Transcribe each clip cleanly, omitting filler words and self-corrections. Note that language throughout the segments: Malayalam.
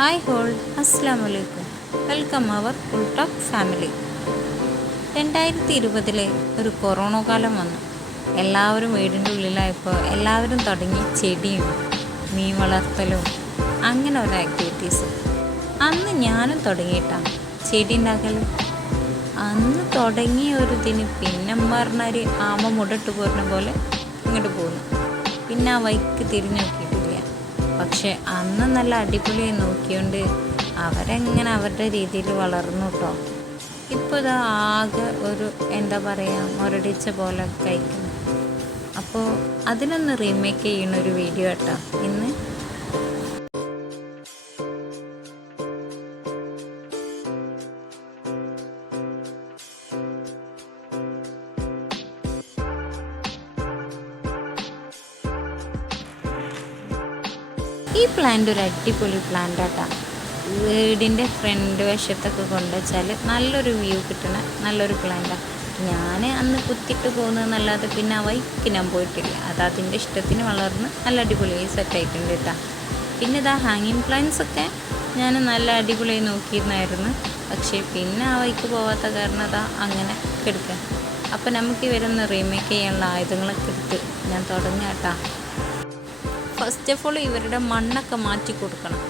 ഹായ് ഹോൾ, അസ്സലാമു അലൈക്കും. Welcome our full talk family. 2020 ഒരു കൊറോണ കാലം വന്നു. എല്ലാവരും വീടിൻ്റെ ഉള്ളിലായപ്പോൾ എല്ലാവരും തുടങ്ങി ചെടിയും മീൻ വളർത്തലും അങ്ങനെ ഓരോ ആക്ടിവിറ്റീസും. അന്ന് ഞാനും തുടങ്ങിയിട്ടാണ് ചെടി ഉണ്ടാക്കൽ. അന്ന് തുടങ്ങിയ ഒരു ഇതിന് പിന്നെ പറഞ്ഞാൽ ആമ മുടട്ട് പോരുന്ന പോലെ ഇങ്ങോട്ട് പോകുന്നു. പിന്നെ ആ വൈക്ക് തിരിഞ്ഞു നോക്കിയിട്ടില്ല. പക്ഷെ അന്ന് നല്ല അടിപൊളിയായി നോക്കിയോണ്ട് അവരെങ്ങനെ അവരുടെ രീതിയിൽ വളർന്നു കേട്ടോ. ഇപ്പോൾ ഇത് ആകെ ഒരു എന്താ പറയുക മുരടിച്ച പോലെ കഴിക്കുന്നു. അപ്പോൾ അതിനൊന്ന് റീമേക്ക് ചെയ്യുന്ന ഒരു വീഡിയോ കേട്ടോ ഇന്ന്. ഈ പ്ലാന്റ് ഒരു അടിപൊളി പ്ലാന്റ് ആട്ടാണ്. വീടിൻ്റെ ഫ്രണ്ട് വശത്തൊക്കെ കൊണ്ടുവച്ചാൽ നല്ലൊരു വ്യൂ കിട്ടണ നല്ലൊരു പ്ലാന്റാണ്. ഞാൻ അന്ന് കുത്തിയിട്ട് പോകുന്നതെന്നല്ലാതെ പിന്നെ ആ വൈക്ക് ഞാൻ പോയിട്ടില്ല. അത് അതിൻ്റെ ഇഷ്ടത്തിന് വളർന്ന് നല്ല അടിപൊളിയായി സെറ്റായിട്ടുണ്ട് കേട്ടോ. പിന്നെ ഇതാ ഹാങ്ങിങ് പ്ലാന്റ്സ് ഒക്കെ ഞാൻ നല്ല അടിപൊളിയായി നോക്കിയിരുന്നായിരുന്നു. പക്ഷേ പിന്നെ ആ വൈക്ക് പോവാത്ത കാരണം അതാ അങ്ങനെ കിടക്കുക. അപ്പോൾ നമുക്ക് ഇവരൊന്ന് റീമേക്ക് ചെയ്യാനുള്ള ആയുധങ്ങളൊക്കെ എടുത്ത് ഞാൻ തുടങ്ങാം കേട്ടോ. ഫസ്റ്റ് ഓഫ് ഓൾ ഇവരുടെ മണ്ണൊക്കെ മാറ്റി കൊടുക്കണം.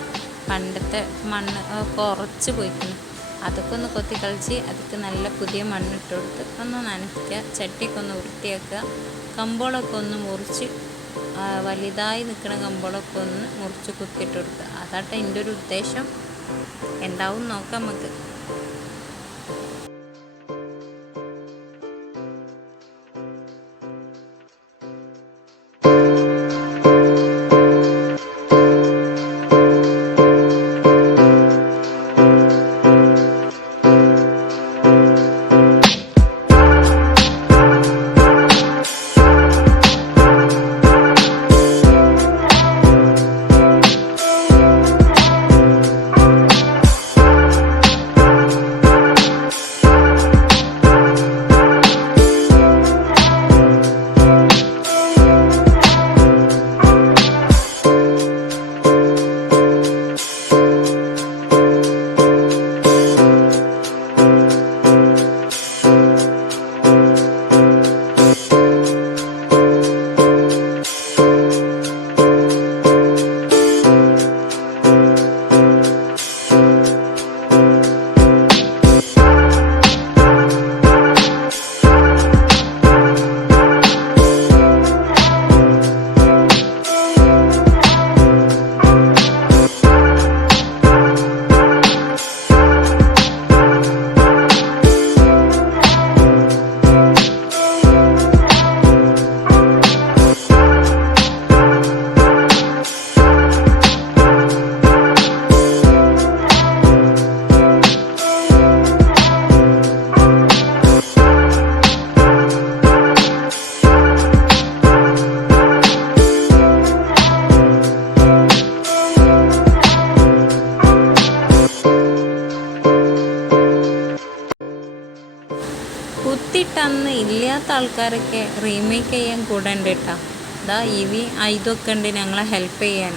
പണ്ടത്തെ മണ്ണ് കുറച്ച് പോയിക്കണം. അതൊക്കെ ഒന്ന് കൊത്തി കളിച്ച് അതിക്ക് നല്ല പുതിയ മണ്ണിട്ട് കൊടുത്ത് ഒന്ന് നനയ്ക്കുക. ചട്ടിയൊക്കെ ഒന്ന് വൃത്തിയാക്കുക. കമ്പോളൊക്കെ ഒന്ന് മുറിച്ച് വലുതായി നിൽക്കുന്ന കമ്പോളൊക്കെ ഒന്ന് മുറിച്ച് കുത്തിയിട്ട് കൊടുക്കുക. അതാട്ടെ എൻ്റെ ഒരു ഉദ്ദേശം. എന്താവും നോക്കാം നമുക്ക്. കുത്തിട്ടന്ന് ഇല്ലാത്ത ആൾക്കാരൊക്കെ റീമേക്ക് ചെയ്യാൻ കൂടെ ഉണ്ട് കേട്ടോ. ഇതാ ഇവി ഇതൊക്കെ ഉണ്ട് ഞങ്ങളെ ഹെൽപ്പ് ചെയ്യാൻ.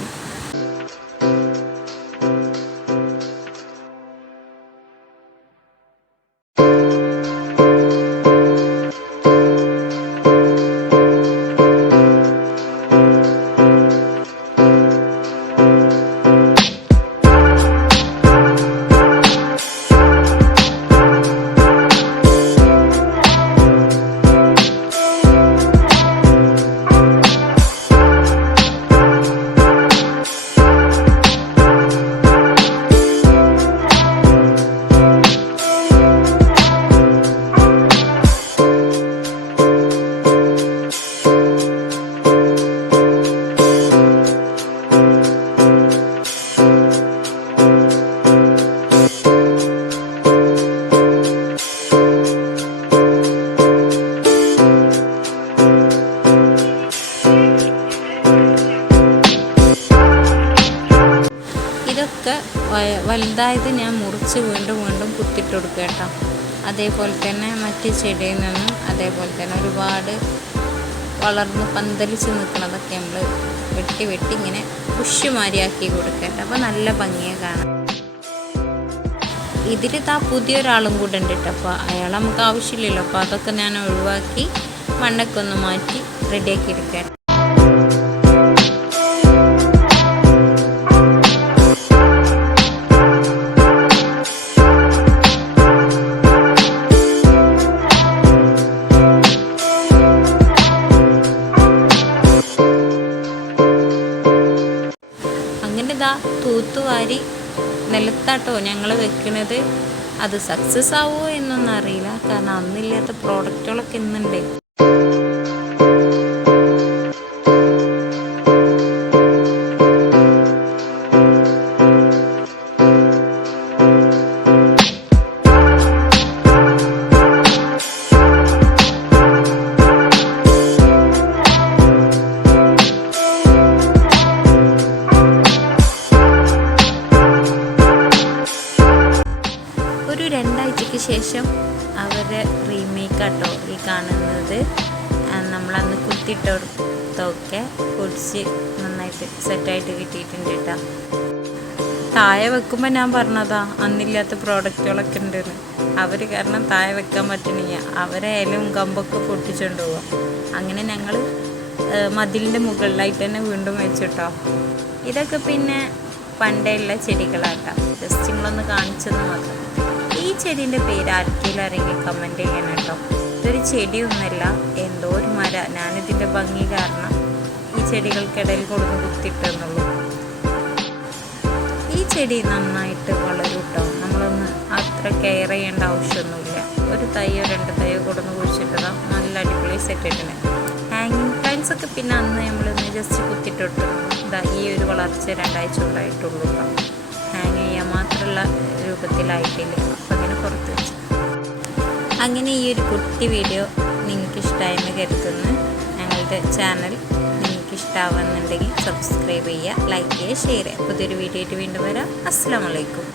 ഇതൊക്കെ വലുതായത് ഞാൻ മുറിച്ച് വീണ്ടും വീണ്ടും കുത്തിട്ട് കൊടുക്കുക കേട്ടോ. അതേപോലെ തന്നെ മറ്റ് ചെടിയിൽ നിന്നും അതേപോലെ തന്നെ ഒരുപാട് വളർന്ന് പന്തലിച്ച് നിൽക്കുന്നതൊക്കെ നമ്മൾ വെട്ടി ഇങ്ങനെ ബുഷുമാരിയാക്കി കൊടുക്കട്ടെ. അപ്പോൾ നല്ല ഭംഗിയെ കാണാം. ഇതിൽ പുതിയൊരാളും കൂടെ ഉണ്ട് കേട്ടോ. അപ്പോൾ അയാൾ നമുക്ക് ആവശ്യമില്ലല്ലോ. അപ്പോൾ അതൊക്കെ ഞാൻ ഒഴിവാക്കി മണ്ണൊക്കെ ഒന്ന് മാറ്റി റെഡിയാക്കി എടുക്കാം. അങ്ങനെ തൂത്തുവാരി നിലത്താട്ടോ ഞങ്ങൾ വെക്കണത്. അത് സക്സസ് ആവുമോ എന്നൊന്നും അറിയില്ല, കാരണം അന്നില്ലാത്ത പ്രോഡക്റ്റുകളൊക്കെ ഇന്നുണ്ട്. ഒരു 2 ആഴ്ചയ്ക്ക് ശേഷം അവരുടെ റീമേക്കാട്ടോ ഈ കാണുന്നത്. നമ്മളന്ന് കുത്തിയിട്ടൊക്കെ പൊടിച്ച് നന്നായിട്ട് സെറ്റായിട്ട് കിട്ടിയിട്ടുണ്ട് കേട്ടോ. താഴെ വെക്കുമ്പോൾ ഞാൻ പറഞ്ഞതാ അന്നില്ലാത്ത പ്രോഡക്റ്റുകളൊക്കെ ഉണ്ടെന്ന്. അവർ കാരണം താഴെ വെക്കാൻ പറ്റണില്ല. അവരെ ഇലയും കമ്പൊക്കെ പൊട്ടിച്ചുകൊണ്ട് പോവാം. അങ്ങനെ ഞങ്ങൾ മതിലിൻ്റെ മുകളിലായിട്ട് തന്നെ വീണ്ടും വെച്ചിട്ടോ. ഇതൊക്കെ പിന്നെ പണ്ടേ ഉള്ള ചെടികളാട്ടോ. ജസ്റ്റ് നിങ്ങളൊന്ന് കാണിച്ചെന്ന് മാത്രം. ഈ ചെടീൻ്റെ പേര് ആർക്കെങ്കിലും ആരെങ്കിലും കമൻറ്റ് ചെയ്യണം കേട്ടോ. ഇതൊരു ചെടിയൊന്നുമല്ല, എന്തോ ഒരു മര. ഞാനിതിൻ്റെ ഭംഗി കാരണം ഈ ചെടികൾക്കിടയിൽ കൊടുന്ന് കുത്തിയിട്ടെന്നുള്ളൂ. ഈ ചെടി നന്നായിട്ട് വളരും കേട്ടോ. നമ്മളൊന്ന് അത്ര കെയർ ചെയ്യേണ്ട ആവശ്യമൊന്നുമില്ല. ഒരു തൈയോ 2 തൈയോ കൊടുന്ന് കുഴിച്ചിട്ടതാണ് നല്ല അടിപൊളി സെറ്റ് ആയിട്ടുണ്ട്. ഹാങ്ങിങ് പ്ലാന്റ്സ് ഒക്കെ പിന്നെ അന്ന് നമ്മളൊന്ന് ജസ്റ്റ് കുത്തിയിട്ടിട്ടു. ഈ ഒരു വളർച്ച 2 ആഴ്ച ഉണ്ടായിട്ടുള്ളൂ കേട്ടോ. ഹാങ് ചെയ്യാൻ മാത്രമുള്ള രൂപത്തിലായിട്ടില്ല. അപ്പം അങ്ങനെ പുറത്ത് വെച്ചു. അങ്ങനെ ഈ ഒരു കുട്ടി വീഡിയോ നിങ്ങൾക്ക് ഇഷ്ടമായെന്ന് കരുതുന്നു. ഞങ്ങളുടെ ചാനൽ നിങ്ങൾക്ക് ഇഷ്ടമാവുന്നുണ്ടെങ്കിൽ സബ്സ്ക്രൈബ് ചെയ്യുക, ലൈക്ക് ചെയ്യുക, ഷെയർ ചെയ്യുക. പുതിയൊരു വീഡിയോ ആയിട്ട് വീണ്ടും വരാം. അസ്സലാമു അലൈക്കും.